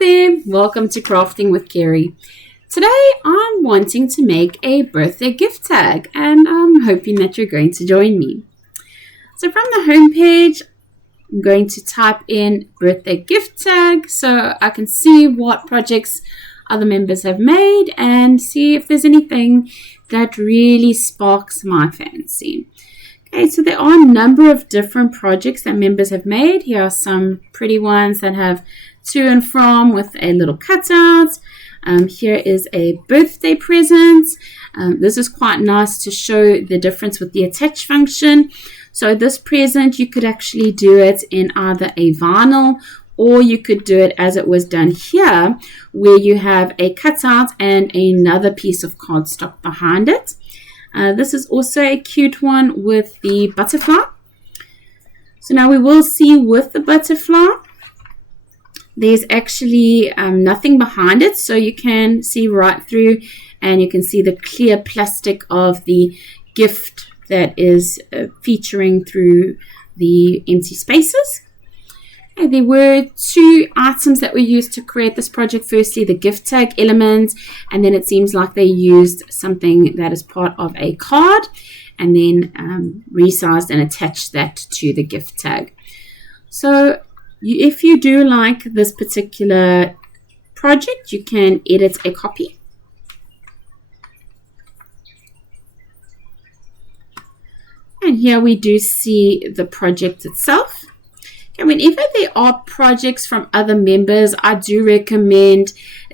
there, welcome to Crafting with Kerry. Today I'm wanting to make a birthday gift tag and I'm hoping that you're going to join me. So from the home page, I'm going to type in birthday gift tag so I can see what projects other members have made and see if there's anything that really sparks my fancy. Okay, so there are a number of different projects that members have made. Here are some pretty ones that have to and from with a little cutout. Here is a birthday present. This is quite nice to show the difference with the attach function. So this present, you could actually do it in either a vinyl or you could do it as it was done here, where you have a cutout and another piece of cardstock behind it. This is also a cute one with the butterfly. So now we will see with the butterfly, there's actually nothing behind it. So you can see right through and you can see the clear plastic of the gift that is featuring through the empty spaces. And there were two items that were used to create this project. Firstly, the gift tag element, and then it seems like they used something that is part of a card and then resized and attached that to the gift tag. So if you do like this particular project, you can edit a copy. And here we do see the project itself. And whenever there are projects from other members, I do recommend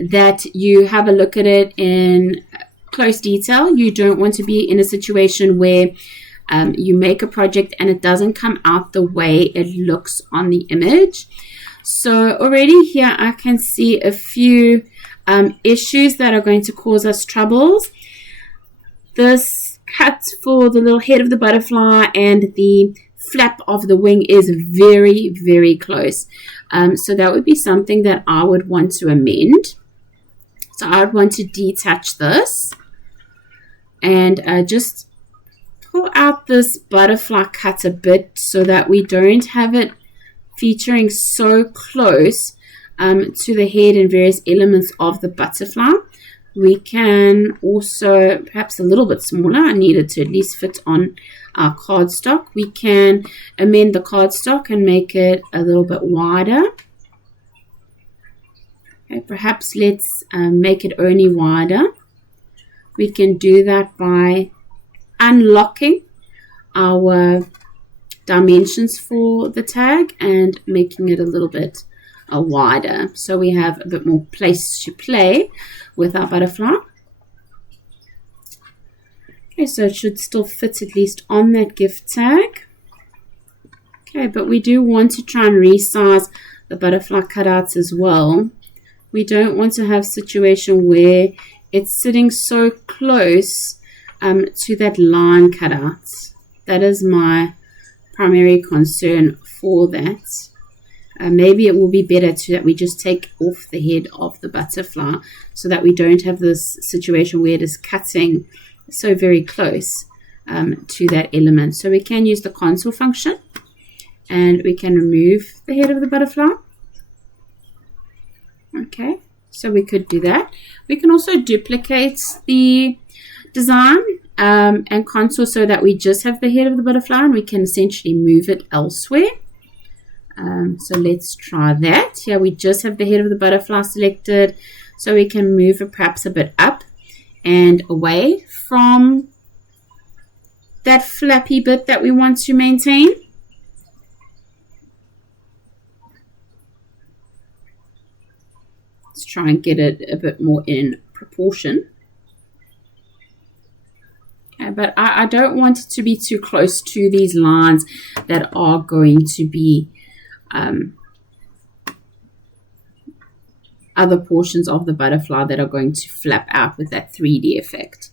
that you have a look at it in close detail. You don't want to be in a situation where you make a project and it doesn't come out the way it looks on the image. So already here I can see a few issues that are going to cause us troubles. This cut for the little head of the butterfly and the flap of the wing is very, very close. So that would be something that I would want to amend. So I would want to detach this and just pull out this butterfly cut a bit so that we don't have it featuring so close to the head and various elements of the butterfly. We can also, perhaps a little bit smaller, I need it to at least fit on our cardstock. We can amend the cardstock and make it a little bit wider. Okay, perhaps let's make it only wider. We can do that by unlocking our dimensions for the tag and making it a little bit wider, so we have a bit more place to play with our butterfly. Okay, so it should still fit at least on that gift tag. Okay, but we do want to try and resize the butterfly cutouts as well. We don't want to have a situation where it's sitting so close to that line cutout. That is my primary concern for that. Maybe it will be better that we just take off the head of the butterfly so that we don't have this situation where it is cutting so very close to that element. So we can use the contour function and we can remove the head of the butterfly. Okay, so we could do that. We can also duplicate the design and contour so that we just have the head of the butterfly and we can essentially move it elsewhere. So let's try that. Here we just have the head of the butterfly selected, so we can move it perhaps a bit up and away from that flappy bit that we want to maintain. Let's try and get it a bit more in proportion. Okay, but I don't want it to be too close to these lines that are going to be other portions of the butterfly that are going to flap out with that 3D effect.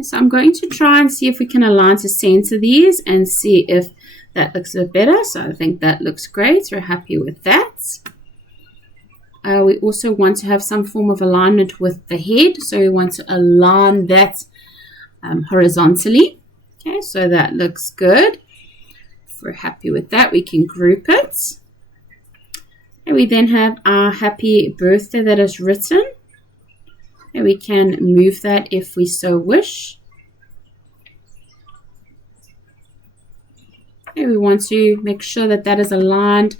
So I'm going to try and see if we can align to center these and see if that looks a bit better. So I think that looks great. We're happy with that. We also want to have some form of alignment with the head. So we want to align that horizontally. Okay, so that looks good. If we're happy with that, we can group it. And we then have our happy birthday that is written. And we can move that if we so wish. And we want to make sure that that is aligned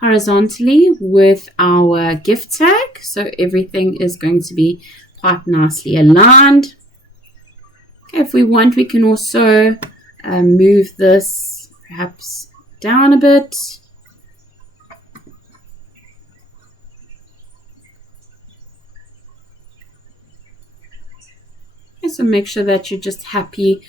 horizontally with our gift tag. So everything is going to be quite nicely aligned. Okay, if we want, we can also move this perhaps down a bit. Okay, so make sure that you're just happy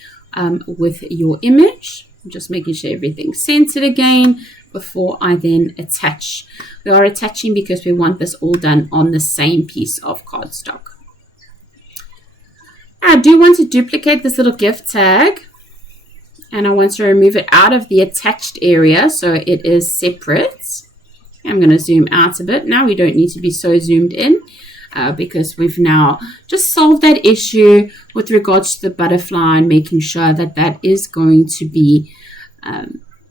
with your image. I'm just making sure everything's centered again before I then attach. We are attaching because we want this all done on the same piece of cardstock. I do want to duplicate this little gift tag, and I want to remove it out of the attached area so it is separate. I'm going to zoom out a bit. Now we don't need to be so zoomed in because we've now just solved that issue with regards to the butterfly and making sure that that is going to be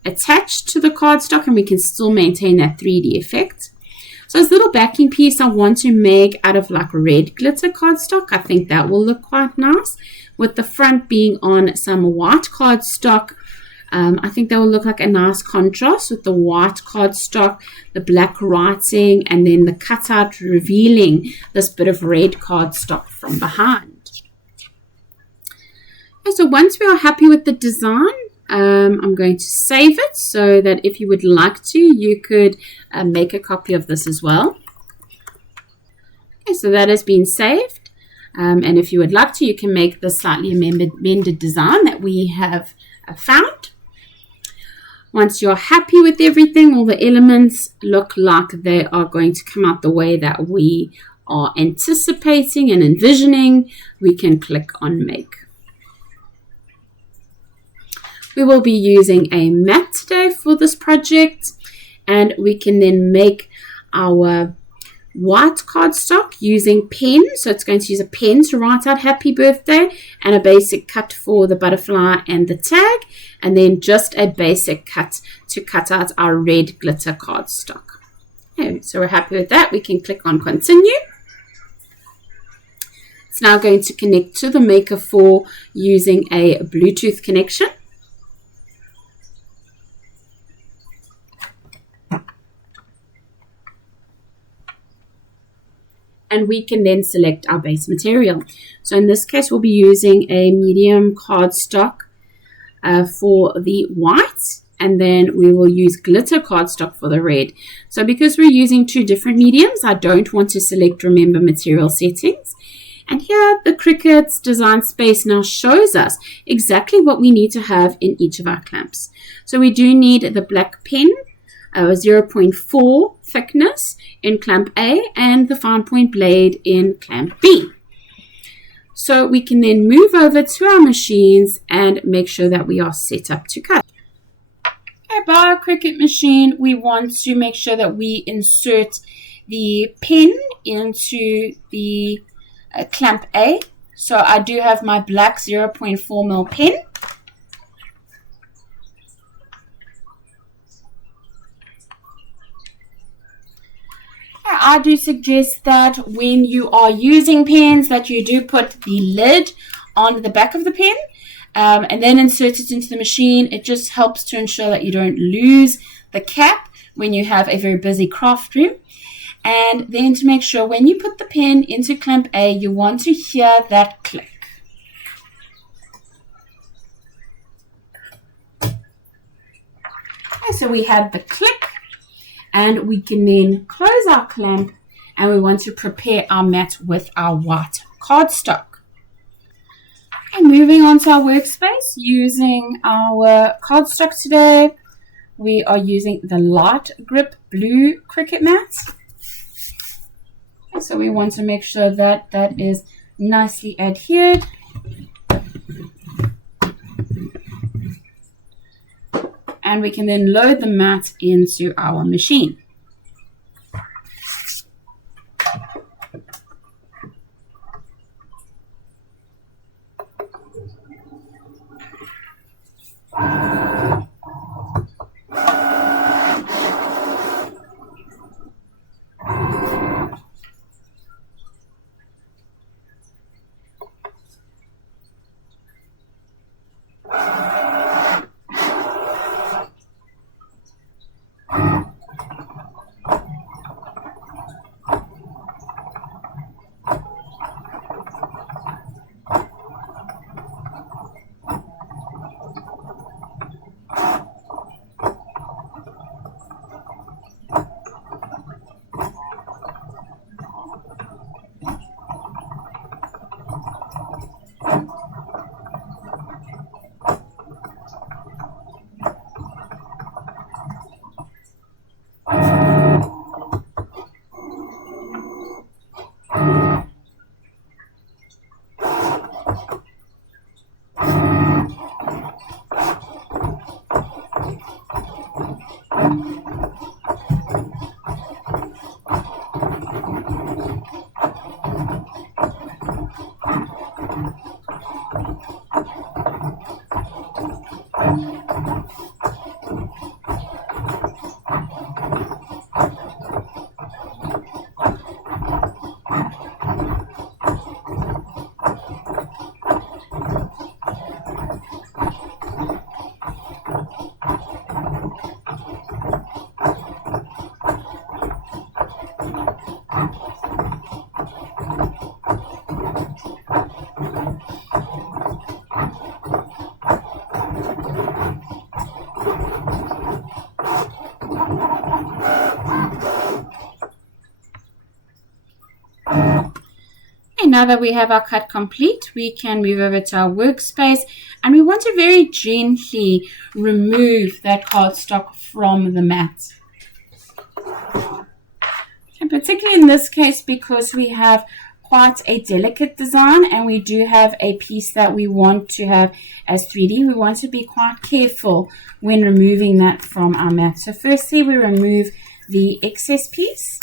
attached to the cardstock, and we can still maintain that 3D effect. So this little backing piece I want to make out of like red glitter cardstock. I think that will look quite nice with the front being on some white cardstock. I think that will look like a nice contrast with the white cardstock, the black writing, and then the cutout revealing this bit of red cardstock from behind. Okay, so once we are happy with the design, I'm going to save it so that if you would like to, you could make a copy of this as well. Okay, so that has been saved. And if you would like to, you can make the slightly amended design that we have found. Once you're happy with everything, all the elements look like they are going to come out the way that we are anticipating and envisioning, we can click on Make. We will be using a mat today for this project, and we can then make our white cardstock using pen. So it's going to use a pen to write out happy birthday and a basic cut for the butterfly and the tag, and then just a basic cut to cut out our red glitter cardstock. Okay, so we're happy with that. We can click on continue. It's now going to connect to the Maker 4 using a Bluetooth connection. And we can then select our base material. So in this case, we'll be using a medium cardstock for the white, and then we will use glitter cardstock for the red. So because we're using two different mediums, I don't want to select remember material settings. And here the Cricut Design Space now shows us exactly what we need to have in each of our clamps. So we do need the black pen, 0.4 thickness in clamp A, and the fine point blade in clamp B. So we can then move over to our machines and make sure that we are set up to cut. Okay, by our Cricut machine, we want to make sure that we insert the pen into the clamp A. So I do have my black 0.4mm pen. I do suggest that when you are using pens that you do put the lid on the back of the pen and then insert it into the machine. It just helps to ensure that you don't lose the cap when you have a very busy craft room. And then to make sure when you put the pen into clamp A, you want to hear that click. Okay, so we have the click. And we can then close our clamp, and we want to prepare our mat with our white cardstock. And moving on to our workspace, using our cardstock today, we are using the LightGrip blue Cricut mat. And so we want to make sure that that is nicely adhered. And we can then load the mat into our machine. now that we have our cut complete, we can move over to our workspace, and we want to very gently remove that cardstock from the mat. And particularly in this case, because we have quite a delicate design and we do have a piece that we want to have as 3D, we want to be quite careful when removing that from our mat. So firstly, we remove the excess piece.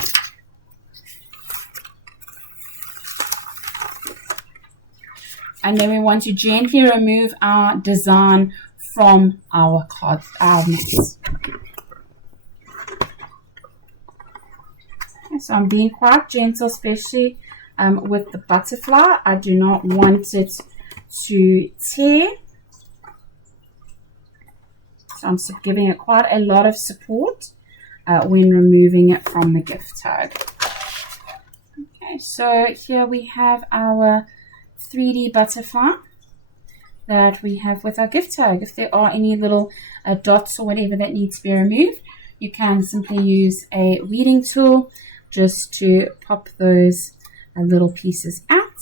And then we want to gently remove our design from our mat. So I'm being quite gentle, especially with the butterfly. I do not want it to tear. So I'm giving it quite a lot of support when removing it from the gift tag. Okay, so here we have our 3D butterfly that we have with our gift tag. If there are any little dots or whatever that need to be removed, you can simply use a weeding tool just to pop those little pieces out,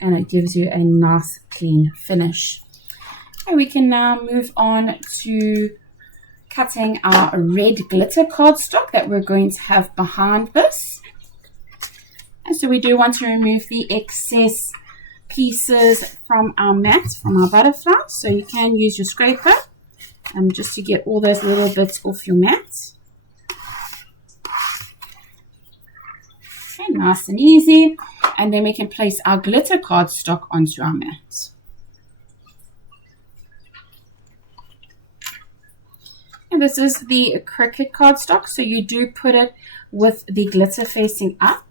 and it gives you a nice clean finish. Okay, we can now move on to cutting our red glitter cardstock that we're going to have behind this. And so we do want to remove the excess pieces from our mat, from our butterfly. So you can use your scraper just to get all those little bits off your mat. Okay, nice and easy. And then we can place our glitter cardstock onto our mat. And this is the Cricut cardstock, so you do put it with the glitter facing up.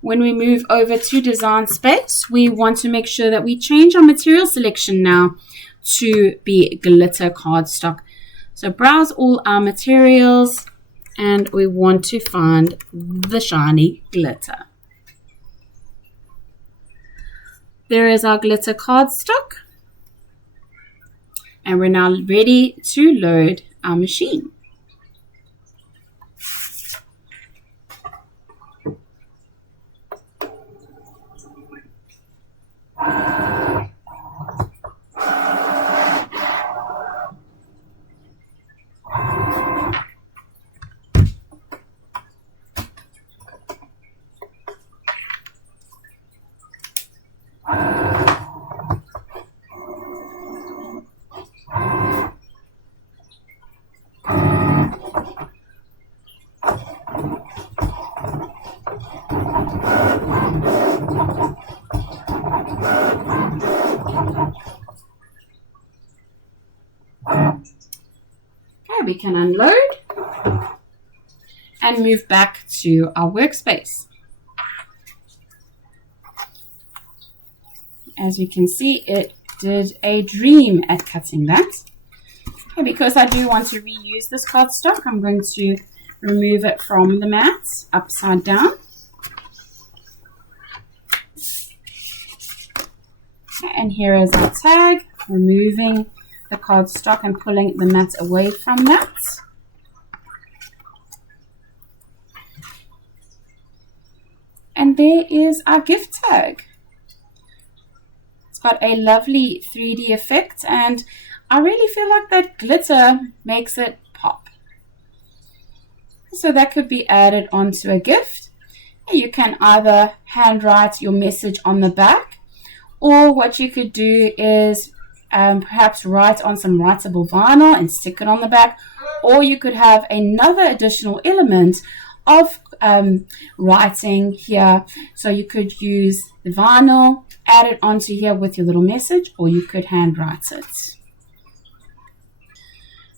When we move over to Design Space, we want to make sure that we change our material selection now to be glitter cardstock. So browse all our materials, and we want to find the shiny glitter. There is our glitter cardstock, and we're now ready to load our machine. Okay, we can unload and move back to our workspace. As you can see, it did a dream at cutting that. Okay, because I do want to reuse this cardstock, I'm going to remove it from the mat upside down. Okay, and here is our tag, removing the cardstock and pulling the mat away from that. And there is our gift tag. It's got a lovely 3D effect, and I really feel like that glitter makes it pop. So that could be added onto a gift. You can either handwrite your message on the back, or what you could do is perhaps write on some writable vinyl and stick it on the back, or you could have another additional element of writing here. So you could use the vinyl, add it onto here with your little message, or you could handwrite it.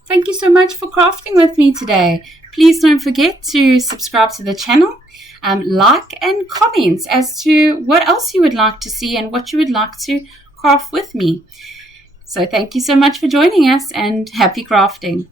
Thank you so much for crafting with me today. Please don't forget to subscribe to the channel, like and comment as to what else you would like to see and what you would like to craft with me. So thank you so much for joining us, and happy crafting.